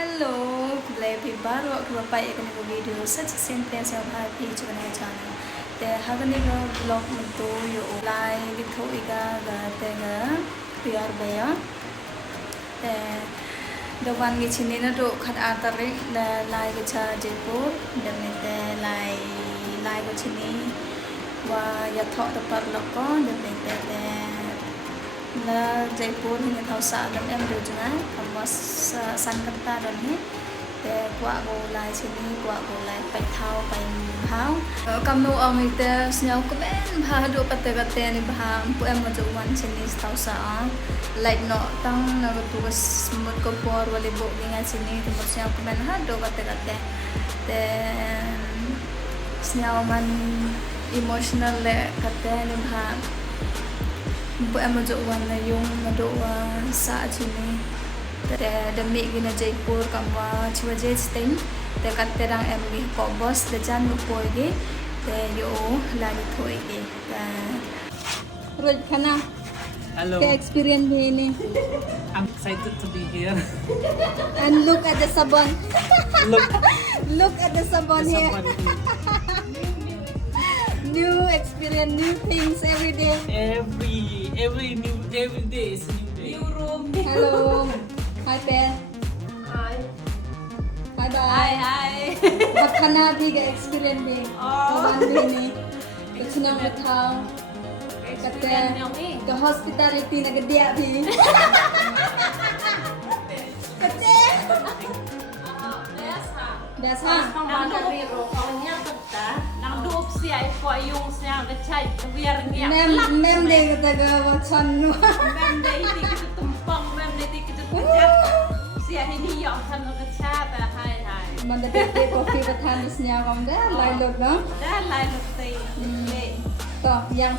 Hello, kembali baru aku bapak akan buat video saja sentence yang happy juga nih channel. Teh hari ni ke vlog untuk yo live itu iga teh biar bayar. Teh dewan di sini na do kat antara live ke Jaipur dan teh live ke sini wah ya thok tempat lokon dan teh là Jaipur thì người thầu sợ lắm em được chứ á còn mà săn cắt ta rồi hết để quả gồ lại trên đi quả gồ lại bạch thao bạch háo cầm nô ông ấy te nhau có bên bà độ bát tê này bà phụ em mà chụp ảnh trên đi thầu sợ lại nọ tăng là tụ một câu por vale bộ đi ngay trên đi thì một nhau có bên hát độ bát tê để nhau man emotional lệ cắt này bà bu em majuk warna yung maduk sa sini demi gina Jaipur kamwa chua je sting te katerang em ni ko boss de jan mu poi ge te yo la ni thoi ge roj khana Hello. ke experience bhi ni I'm excited to be here. and look at the sabon Look, at the sabon the here someone new experience, new things every day. every day is a new day. New room. Hello. Hi, Pen. Hi. Hi, bye. Hi. What khana bhi ka experience bhi? Oh. Bhi ni. Kuch na batao. Experience niyo eh. Ka hospitality na gadia bhi. Kache. Biasa. Biasa. Pang bata biro. Kalau niya kata, nang duop siya ko yung siya gachay. Biar niya. Mem de kata ga wachan nu. Mem day hindi kita tumpang. Mem day hindi kita tumpang. Siya hindi yung kan gachay. Hi. Man de coffee bathan isnya kam da lai lok no. Dah lai lutay. To yang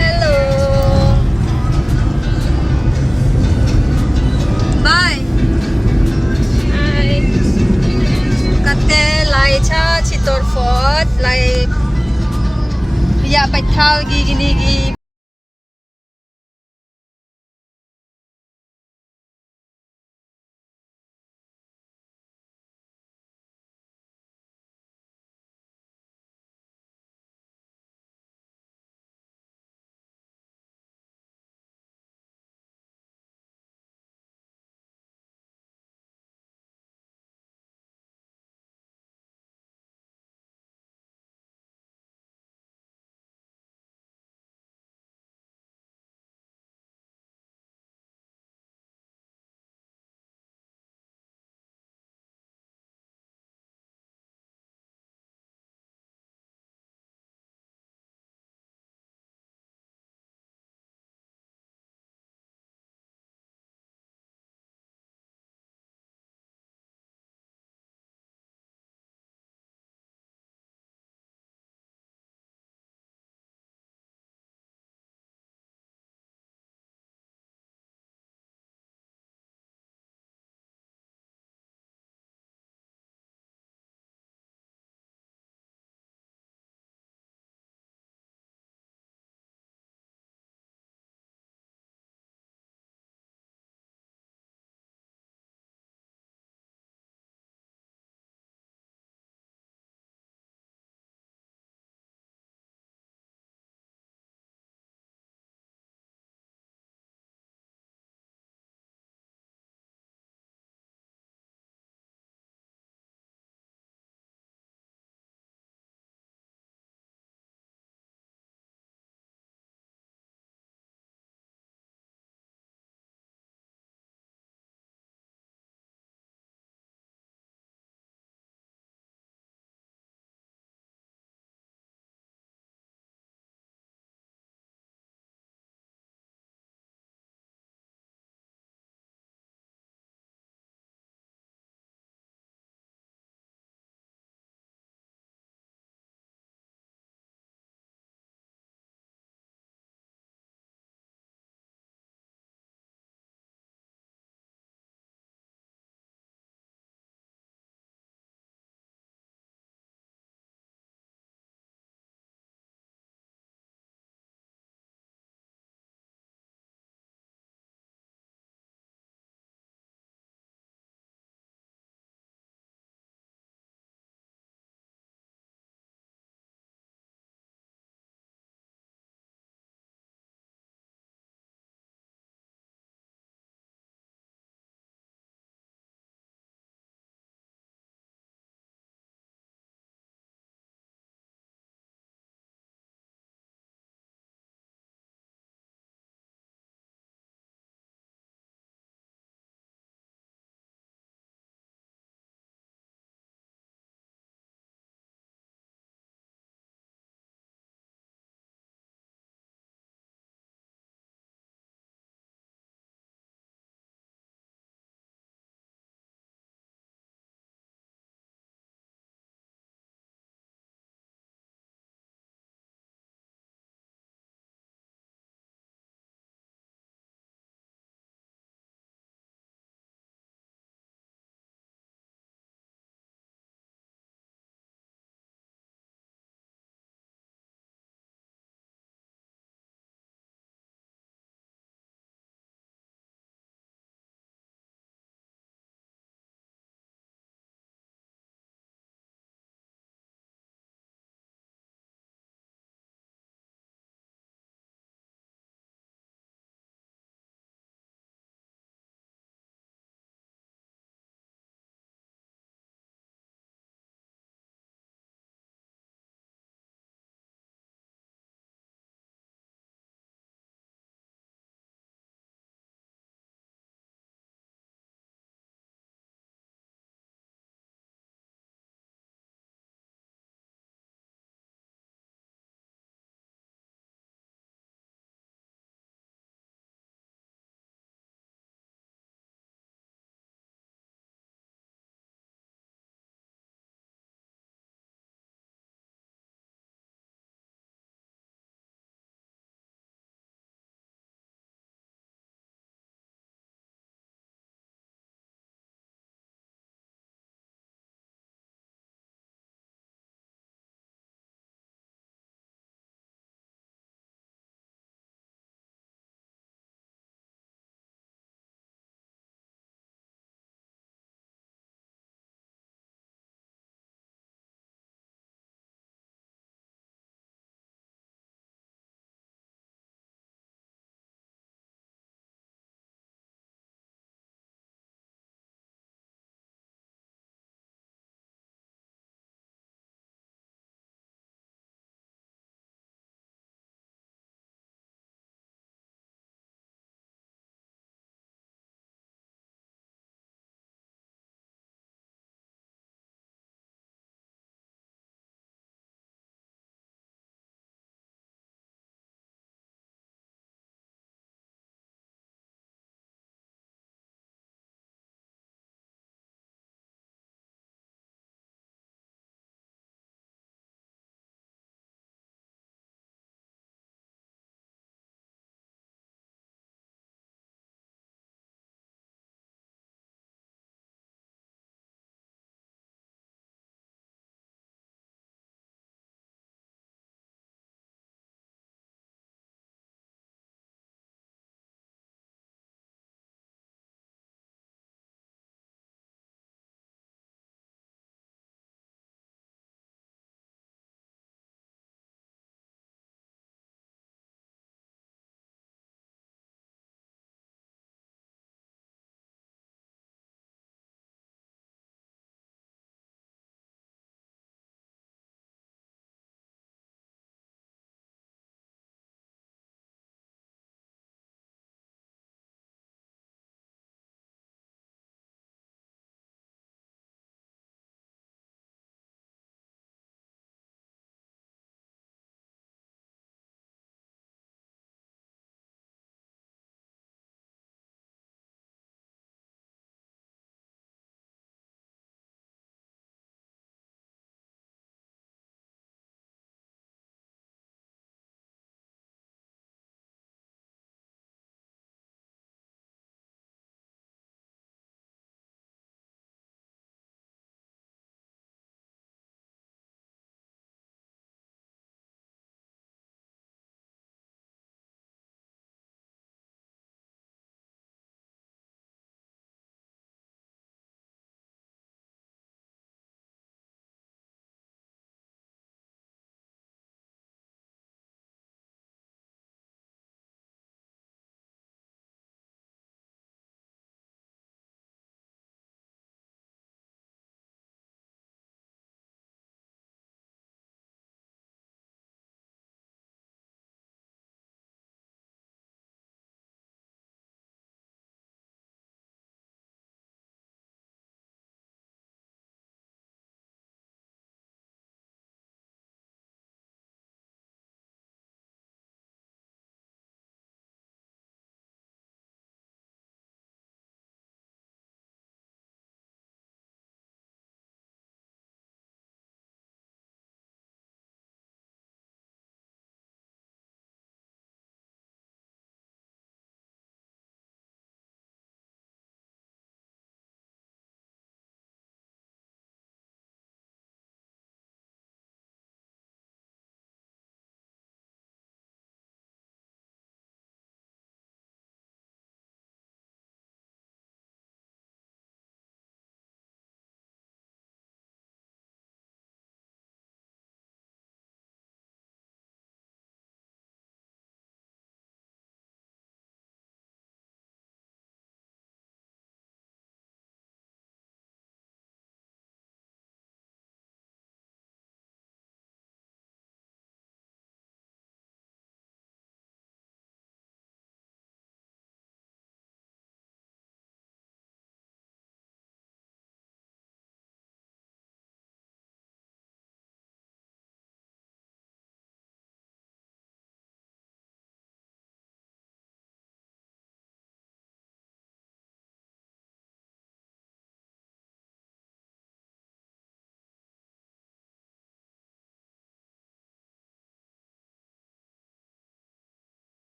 hello. Bye. Hi. Kate lai cha chitor fort lai ya bạch thao gini